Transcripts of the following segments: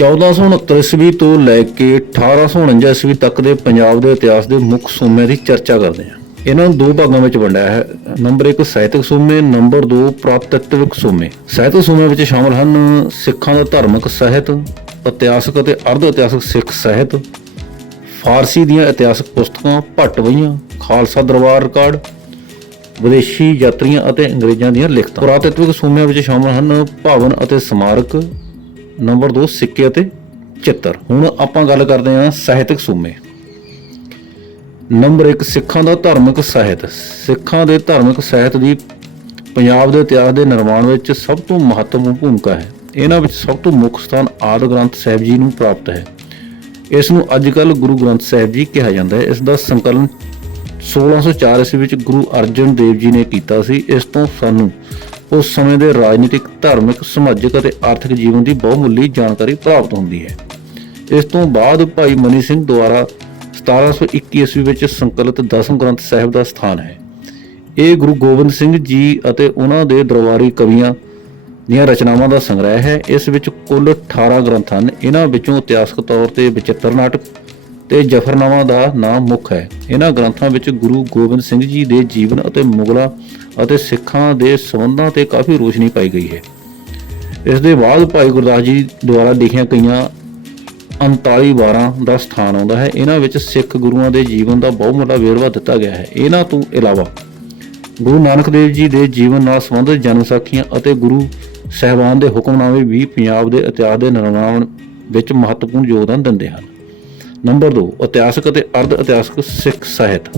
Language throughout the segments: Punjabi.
1469 ਈਸਵੀ ਤੋਂ ਲੈ ਕੇ 1849 ਈਸਵੀ ਤੱਕ ਦੇ ਪੰਜਾਬ ਦੇ ਇਤਿਹਾਸ ਦੇ ਮੁੱਖ ਸੂਮਿਆਂ ਦੀ ਚਰਚਾ ਕਰਦੇ ਹਾਂ। ਇਹਨਾਂ ਨੂੰ ਦੋ ਭਾਗਾਂ ਵਿੱਚ ਵੰਡਿਆ ਹੈ। ਨੰਬਰ 1 ਸਾਹਿਤਕ ਸੋਮੇ, ਨੰਬਰ 2 ਪ੍ਰਾਪਤਿਤਵਿਕ ਸੋਮੇ। ਸਾਹਿਤਕ ਸੋਮੇ ਵਿੱਚ ਸ਼ਾਮਲ ਹਨ ਸਿੱਖਾਂ ਦਾ ਧਾਰਮਿਕ ਸਾਹਿਤ, ਇਤਿਹਾਸਕ ਅਤੇ ਅਰਧ ਇਤਿਹਾਸਕ ਸਿੱਖ ਸਾਹਿਤ, ਫਾਰਸੀ ਦੀਆਂ ਇਤਿਹਾਸਕ ਪੁਸਤਕਾਂ, ਭੱਟ ਵਈਆਂ, ਖਾਲਸਾ ਦਰਬਾਰ ਰਿਕਾਰਡ ਵਿਦੇਸ਼ੀ ਯਾਤਰੀਆਂ ਅਤੇ ਅੰਗਰੇਜ਼ਾਂ ਦੀਆਂ ਲਿਖਤਾਂ। ਪੁਰਾਤਤਵਿਕ ਸੂਮਿਆਂ ਵਿੱਚ ਸ਼ਾਮਲ ਹਨ ਭਵਨ ਅਤੇ ਸਮਾਰਕ ਨੰਬਰ 2 ਸਿੱਕੇ ਅਤੇ ਚਿੱਤਰ। ਹੁਣ ਆਪਾਂ ਗੱਲ ਕਰਦੇ ਹਾਂ ਸਾਹਿਤਕ ਸੂਮੇ। ਨੰਬਰ 1 ਸਿੱਖਾਂ ਦਾ ਧਾਰਮਿਕ ਸਾਹਿਤ। ਸਿੱਖਾਂ ਦੇ ਧਾਰਮਿਕ ਸਾਹਿਤ ਦੀ ਪੰਜਾਬ ਦੇ ਇਤਿਹਾਸ ਦੇ ਨਿਰਮਾਣ ਵਿੱਚ ਸਭ ਤੋਂ ਮਹੱਤਵਪੂਰਨ ਭੂਮਿਕਾ ਹੈ। ਇਹਨਾਂ ਵਿੱਚ ਸਭ ਤੋਂ ਮੁੱਖ ਸਥਾਨ ਆਦਿ ਗ੍ਰੰਥ ਸਾਹਿਬ ਜੀ ਨੂੰ ਪ੍ਰਾਪਤ ਹੈ। ਇਸ ਨੂੰ ਅੱਜ-ਕੱਲ ਗੁਰੂ ਗ੍ਰੰਥ ਸਾਹਿਬ ਜੀ ਕਿਹਾ ਜਾਂਦਾ ਹੈ। ਇਸ ਦਾ ਸੰਕਲਨ 1604 ਈਸਵੀ ਵਿੱਚ ਗੁਰੂ ਅਰਜਨ ਦੇਵ ਜੀ ਨੇ ਕੀਤਾ ਸੀ। ਇਸ ਤੋਂ ਸਾਨੂੰ ਉਸ ਸਮੇਂ ਦੇ ਰਾਜਨੀਤਿਕ, ਧਾਰਮਿਕ, ਸਮਾਜਿਕ ਅਤੇ ਆਰਥਿਕ ਜੀਵਨ ਦੀ ਬਹੁਮੁੱਲੀ ਜਾਣਕਾਰੀ ਪ੍ਰਾਪਤ ਹੁੰਦੀ ਹੈ। ਇਸ ਤੋਂ ਬਾਅਦ ਭਾਈ ਮਨੀ ਸਿੰਘ ਦੁਆਰਾ 1721 ਈਸਵੀ ਵਿੱਚ ਸੰਕਲਿਤ ਦਸਮ ਗ੍ਰੰਥ ਸਾਹਿਬ ਦਾ ਸਥਾਨ ਹੈ। ਇਹ ਗੁਰੂ ਗੋਬਿੰਦ ਸਿੰਘ ਜੀ ਅਤੇ ਉਹਨਾਂ ਦੇ ਦਰਬਾਰੀ ਕਵੀਆਂ ਦੀਆਂ ਰਚਨਾਵਾਂ ਦਾ ਸੰਗ੍ਰਹਿ ਹੈ। ਇਸ ਵਿੱਚ ਕੁੱਲ 18 ਗ੍ਰੰਥ ਹਨ। ਇਹਨਾਂ ਵਿੱਚੋਂ ਇਤਿਹਾਸਕ ਤੌਰ ਤੇ ਵਿਚਿੱਤਰ ਨਾਟਕ ਤੇ ਜਫਰਨਾਮਾ ਦਾ ਨਾਮ ਮੁੱਖ ਹੈ। ਇਹਨਾਂ ਗ੍ਰੰਥਾਂ ਵਿੱਚ ਗੁਰੂ ਗੋਬਿੰਦ ਸਿੰਘ ਜੀ ਦੇ ਜੀਵਨ ਅਤੇ ਮੁਗਲਾਂ ਅਤੇ ਸਿੱਖਾਂ ਦੇ ਸੰਬੰਧਾਂ ਤੇ ਕਾਫੀ ਰੋਸ਼ਨੀ ਪਾਈ ਗਈ ਹੈ। ਇਸ ਦੇ ਬਾਅਦ ਭਾਈ ਗੁਰਦਾਸ ਜੀ ਦੁਆਰਾ ਲਿਖੀਆਂ ਕਈਆਂ 39 ਵਾਰਾਂ ਦਾ ਸਥਾਨ ਆਉਂਦਾ ਹੈ। ਇਹਨਾਂ ਵਿੱਚ ਸਿੱਖ ਗੁਰੂਆਂ ਦੇ ਜੀਵਨ ਦਾ ਬਹੁਤ ਬਹੁਮੁੱਲਾ ਵੇਰਵਾ ਦਿੱਤਾ ਗਿਆ ਹੈ। ਇਹਨਾਂ ਤੋਂ ਇਲਾਵਾ ਗੁਰੂ ਨਾਨਕ ਦੇਵ ਜੀ ਦੇ ਜੀਵਨ ਨਾਲ ਸੰਬੰਧਿਤ ਜਨਮ ਸਾਖੀਆਂ ਅਤੇ ਗੁਰੂ ਸਹਿਬਾਨ ਦੇ ਹੁਕਮਨਾਮੇ ਵੀ ਪੰਜਾਬ ਦੇ ਇਤਿਹਾਸ ਦੇ ਨਿਰਮਾਣ ਵਿੱਚ ਮਹੱਤਵਪੂਰਨ ਯੋਗਦਾਨ ਦਿੰਦੇ ਹਨ। ਨੰਬਰ 2 ਇਤਿਹਾਸਕ ਅਤੇ ਅਰਧ ਇਤਿਹਾਸਕ ਸਿੱਖ ਸਾਹਿਤ।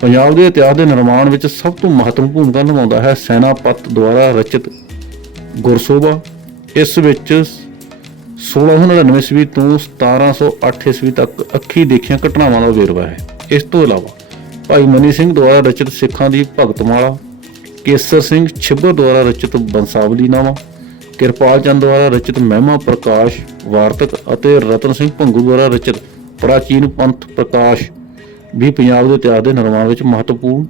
ਪੰਜਾਬ ਦੇ ਇਤਿਹਾਸ ਦੇ ਨਿਰਮਾਣ ਵਿੱਚ ਸਭ ਤੋਂ ਮਹੱਤਵਪੂਰਨ ਭੂਮਿਕਾ ਨਿਭਾਉਂਦਾ ਹੈ ਸੈਨਾਪਤ ਦੁਆਰਾ ਰਚਿਤ ਗੁਰਸੋਭਾ। ਇਸ ਵਿੱਚ 1699 ਈਸਵੀ ਤੋਂ 1708 ਈਸਵੀ ਤੱਕ ਅੱਖੀ ਦੇਖੀਆਂ ਘਟਨਾਵਾਂ ਦਾ ਵੇਰਵਾ ਹੈ। ਇਸ ਤੋਂ ਇਲਾਵਾ ਭਾਈ ਮਨੀ ਸਿੰਘ ਦੁਆਰਾ ਰਚਿਤ ਸਿੱਖਾਂ ਦੀ ਭਗਤਮਾਲਾ ਕੇਸਰ ਸਿੰਘ ਛਿੱਬਰ ਦੁਆਰਾ ਰਚਿਤ ਬੰਸਾਵਲੀ ਨਾਮਾ ਕਿਰਪਾਲ ਚੰਦ ਦੁਆਰਾ ਰਚਿਤ ਮਹਿਮਾ ਪ੍ਰਕਾਸ਼, ਵਾਰਤਕ ਅਤੇ ਰਤਨ ਸਿੰਘ ਭੰਗੂ ਦੁਆਰਾ ਰਚਿਤ ਪ੍ਰਾਚੀਨ ਪੰਥ ਪ੍ਰਕਾਸ਼ ਵੀ ਪੰਜਾਬ ਦੇ ਇਤਿਹਾਸ ਦੇ ਨਿਰਮਾਣ ਵਿੱਚ ਮਹੱਤਵਪੂਰਨ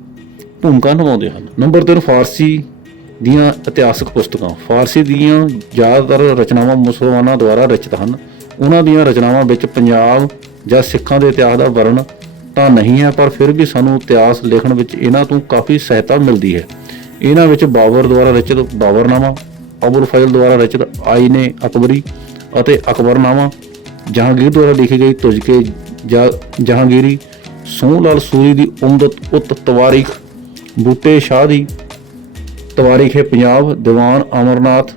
ਭੂਮਿਕਾ ਨਿਭਾਉਂਦੇ ਹਨ। ਨੰਬਰ 3 ਫਾਰਸੀ ਦੀਆਂ ਇਤਿਹਾਸਕ ਪੁਸਤਕਾਂ। ਫਾਰਸੀ ਦੀਆਂ ਜ਼ਿਆਦਾਤਰ ਰਚਨਾਵਾਂ ਮੁਸਲਮਾਨਾਂ ਦੁਆਰਾ ਰਚਿਤ ਹਨ। ਉਹਨਾਂ ਦੀਆਂ ਰਚਨਾਵਾਂ ਵਿੱਚ ਪੰਜਾਬ ਜਾਂ ਸਿੱਖਾਂ ਦੇ ਇਤਿਹਾਸ ਦਾ ਵਰਣ ਤਾਂ ਨਹੀਂ ਹੈ, ਪਰ ਫਿਰ ਵੀ ਸਾਨੂੰ ਇਤਿਹਾਸ ਲਿਖਣ ਵਿੱਚ ਇਹਨਾਂ ਤੋਂ ਕਾਫੀ ਸਹਾਇਤਾ ਮਿਲਦੀ ਹੈ। ਇਹਨਾਂ ਵਿੱਚ ਬਾਬਰ ਦੁਆਰਾ ਰਚਿਤ ਬਾਬਰਨਾਮਾ ਅਬੁਲ ਫਜ਼ਲ ਦੁਆਰਾ ਰਚਿਤ ਆਇਨੇ ਅਕਬਰੀ ਅਤੇ ਅਕਬਰਨਾਮਾ, ਜਹਾਂਗੀਰ ਦੁਆਰਾ ਲਿਖੀ ਗਈ ਤੁਜਕੇ ਜਹਾਂਗੀਰੀ, ਸੋਹਣ ਲਾਲ ਸੂਰੀ ਦੀ ਉਮਦਤ ਉਤ ਤਵਾਰੀਖ, ਬੂਟੇ ਸ਼ਾਹ ਦੀ ਤਵਾਰੀਖ ਹੈ ਪੰਜਾਬ, ਦੀਵਾਨ ਅਮਰਨਾਥ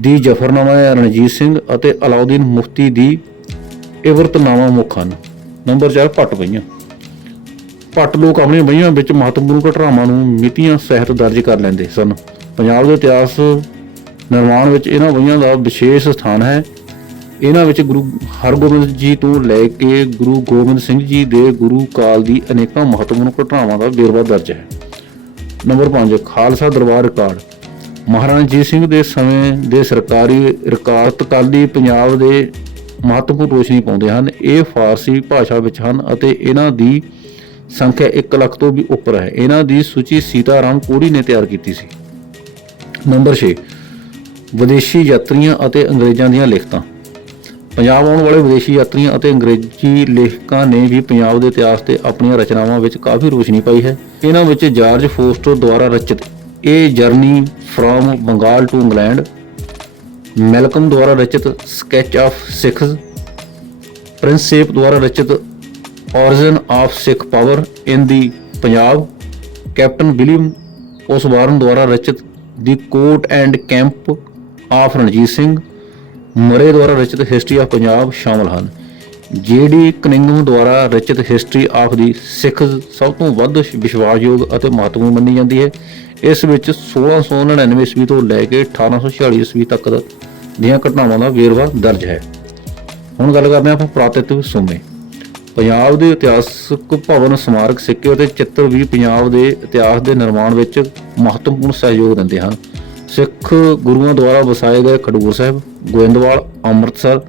ਦੀ ਜਫਰਨਾਮਾ ਹੈ ਰਣਜੀਤ ਸਿੰਘ ਅਤੇ ਅਲਾਉਦੀਨ ਮੁਫਤੀ ਦੀ ਇਵਰਤਨਾਮਾ ਮੁੱਖ ਹਨ। ਨੰਬਰ 4 ਪੱਟ ਪਈਆਂ। ਪੱਟ ਲੋਕ ਆਪਣੀਆਂ ਬਈਆਂ ਵਿੱਚ ਮਹੱਤਵਪੂਰਨ ਘਟਨਾਵਾਂ ਨੂੰ ਮਿਤੀਆਂ ਸਹਿਤ ਦਰਜ ਕਰ ਲੈਂਦੇ ਸਨ। ਪੰਜਾਬ ਦੇ ਇਤਿਹਾਸ ਨਿਰਮਾਣ ਵਿੱਚ ਇਹਨਾਂ ਬਈਆਂ ਦਾ ਵਿਸ਼ੇਸ਼ ਸਥਾਨ ਹੈ। ਇਹਨਾਂ ਵਿੱਚ ਗੁਰੂ ਹਰਗੋਬਿੰਦ ਜੀ ਤੋਂ ਲੈ ਕੇ ਗੁਰੂ ਗੋਬਿੰਦ ਸਿੰਘ ਜੀ ਦੇ ਗੁਰੂ ਕਾਲ ਦੀ ਅਨੇਕਾਂ ਮਹੱਤਵਪੂਰਨ ਘਟਨਾਵਾਂ ਦਾ ਵੇਰਵਾ ਦਰਜ ਹੈ। Number 5 Khalsa Darbar record. Maharaja Ranjit Singh ਦੇ ਸਮੇਂ ਦੇ ਸਰਕਾਰੀ ਰਿਕਾਰਡ ਤਕਾਲੀ ਪੰਜਾਬ ਦੇ ਮਹੱਤਵਪੂਰਨ ਰੋਸ਼ਨੀ ਪਾਉਂਦੇ ਹਨ। ਇਹ ਫਾਰਸੀ ਭਾਸ਼ਾ ਵਿੱਚ ਹਨ ਅਤੇ ਇਹਨਾਂ ਦੀ ਸੰਖਿਆ 1 ਲੱਖ ਤੋਂ ਵੀ ਉੱਪਰ ਹੈ। ਇਹਨਾਂ ਦੀ ਸੂਚੀ ਸੀਤਾਰਾਮ ਕੋੜੀ ਨੇ ਤਿਆਰ ਕੀਤੀ ਸੀ। ਨੰਬਰ 6 ਵਿਦੇਸ਼ੀ ਯਾਤਰੀਆਂ ਅਤੇ ਅੰਗਰੇਜ਼ਾਂ ਦੀਆਂ ਲਿਖਤਾਂ। ਪੰਜਾਬ ਆਉਣ ਵਾਲੇ ਵਿਦੇਸ਼ੀ ਯਾਤਰੀਆਂ ਅਤੇ ਅੰਗਰੇਜ਼ੀ ਲੇਖਕਾਂ ਨੇ ਵੀ ਪੰਜਾਬ ਦੇ ਇਤਿਹਾਸ ਤੇ ਆਪਣੀਆਂ ਰਚਨਾਵਾਂ ਵਿੱਚ ਕਾਫੀ ਰੋਸ਼ਨੀ ਪਾਈ ਹੈ। ਇਹਨਾਂ ਵਿੱਚ ਜਾਰਜ ਫੋਸਟਰ ਦੁਆਰਾ ਰਚਿਤ a journey from Bengal to England Malcolm ਦੁਆਰਾ ਰਚਿਤ sketch of Sikhs Prinsep ਦੁਆਰਾ ਰਚਿਤ origin of Sikh power in the Punjab captain William Osborne ਦੁਆਰਾ ਰਚਿਤ the court and camp of Ranjit Singh Murray ਦੁਆਰਾ ਰਚਿਤ ਹਿਸਟਰੀ ਆਫ ਪੰਜਾਬ ਸ਼ਾਮਲ ਹਨ ਜੀਡੀ ਕਨਿੰਗਮ ਦੁਆਰਾ ਰਚਿਤ ਹਿਸਟਰੀ ਆਫ ਦੀ ਸਿੱਖ ਸਭ ਤੋਂ ਵੱਧ ਵਿਸ਼ਵਾਸਯੋਗ ਅਤੇ ਮਹੱਤਵਪੂਰਨ ਮੰਨੀ ਜਾਂਦੀ ਹੈ। ਇਸ ਵਿੱਚ 1699 ਈਸਵੀ ਤੋਂ ਲੈ ਕੇ 1846 ਈਸਵੀ ਤੱਕ ਦੀਆਂ ਘਟਨਾਵਾਂ ਦਾ ਵੇਰਵਾ ਦਰਜ ਹੈ। ਹੁਣ ਗੱਲ ਕਰਦੇ ਹਾਂ ਆਪਾਂ ਪੁਰਾਤਤਵ ਸੋਮੇ। ਪੰਜਾਬ ਦੇ ਇਤਿਹਾਸਕ ਭਵਨ ਸਮਾਰਕ ਸਿੱਕੇ ਅਤੇ ਚਿੱਤਰ ਵੀ ਪੰਜਾਬ ਦੇ ਇਤਿਹਾਸ ਦੇ ਨਿਰਮਾਣ ਵਿੱਚ ਮਹੱਤਵਪੂਰਨ ਸਹਿਯੋਗ ਦਿੰਦੇ ਹਨ। ਸਿੱਖ ਗੁਰੂਆਂ ਦੁਆਰਾ ਵਸਾਏ ਗਏ ਖਡੂਰ ਸਾਹਿਬ, ਗੋਇੰਦਵਾਲ, ਅੰਮ੍ਰਿਤਸਰ,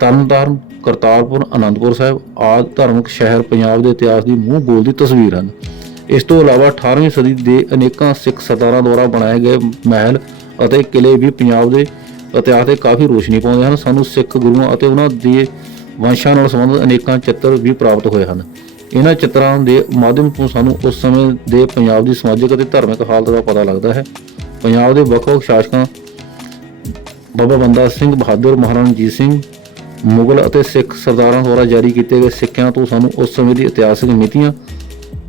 ਤਰਨਤਾਰਨ, ਕਰਤਾਰਪੁਰ, ਅਨੰਦਪੁਰ ਸਾਹਿਬ ਆਦਿ ਧਾਰਮਿਕ ਸ਼ਹਿਰ ਪੰਜਾਬ ਦੇ ਇਤਿਹਾਸ ਦੀ ਮੂੰਹ ਬੋਲਦੀ ਤਸਵੀਰ ਹਨ। ਇਸ ਤੋਂ ਇਲਾਵਾ 18ਵੀਂ ਸਦੀ ਦੇ ਅਨੇਕਾਂ ਸਿੱਖ ਸਰਦਾਰਾਂ ਦੁਆਰਾ ਬਣਾਏ ਗਏ ਮਹਿਲ ਅਤੇ ਕਿਲੇ ਵੀ ਪੰਜਾਬ ਦੇ ਇਤਿਹਾਸ ਤੇ ਕਾਫੀ ਰੋਸ਼ਨੀ ਪਾਉਂਦੇ ਹਨ। ਸਾਨੂੰ ਸਿੱਖ ਗੁਰੂਆਂ ਅਤੇ ਉਹਨਾਂ ਦੇ ਵੰਸ਼ਾਂ ਨਾਲ ਸੰਬੰਧਿਤ ਅਨੇਕਾਂ ਚਿੱਤਰ ਵੀ ਪ੍ਰਾਪਤ ਹੋਏ ਹਨ। ਇਹਨਾਂ ਚਿੱਤਰਾਂ ਦੇ ਮਾਧਿਅਮ ਤੋਂ ਸਾਨੂੰ ਉਸ ਸਮੇਂ ਦੇ ਪੰਜਾਬ ਦੀ ਸਮਾਜਿਕ ਅਤੇ ਧਾਰਮਿਕ ਹਾਲਤ ਦਾ ਪਤਾ ਲੱਗਦਾ ਹੈ। ਪੰਜਾਬ ਦੇ ਵੱਖ-ਵੱਖ ਸ਼ਾਸਕਾਂ ਬਾਬਾ ਬੰਦਾ ਸਿੰਘ ਬਹਾਦਰ ਮਹਾਰਾਣਾ ਰਣਜੀਤ ਸਿੰਘ, ਮੁਗਲ ਅਤੇ ਸਿੱਖ ਸਰਦਾਰਾਂ ਦੁਆਰਾ ਜਾਰੀ ਕੀਤੇ ਗਏ ਸਿੱਕਿਆਂ ਤੋਂ ਸਾਨੂੰ ਉਸ ਸਮੇਂ ਦੀ ਇਤਿਹਾਸਕ ਨੀਤੀਆਂ,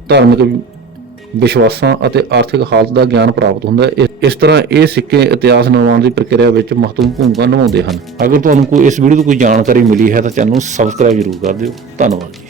ਧਾਰਮਿਕ ਵਿਸ਼ਵਾਸਾਂ ਅਤੇ ਆਰਥਿਕ ਹਾਲਤ ਦਾ ਗਿਆਨ ਪ੍ਰਾਪਤ ਹੁੰਦਾ ਹੈ। ਇਸ- ਤਰ੍ਹਾਂ ਇਹ ਸਿੱਕੇ ਇਤਿਹਾਸ ਨਿਰਮਾਣ ਦੀ ਪ੍ਰਕਿਰਿਆ ਵਿੱਚ ਮਹੱਤਵਪੂਰਨ ਭੂਮਿਕਾ ਨਿਭਾਉਂਦੇ ਹਨ। ਅਗਰ ਤੁਹਾਨੂੰ ਕੋਈ ਇਸ ਵੀਡੀਓ ਤੋਂ ਕੋਈ ਜਾਣਕਾਰੀ ਮਿਲੀ ਹੈ ਤਾਂ ਚੈਨਲ ਨੂੰ ਸਬਸਕ੍ਰਾਈਬ ਜ਼ਰੂਰ ਕਰ ਦਿਓ। ਧੰਨਵਾਦ ਜੀ।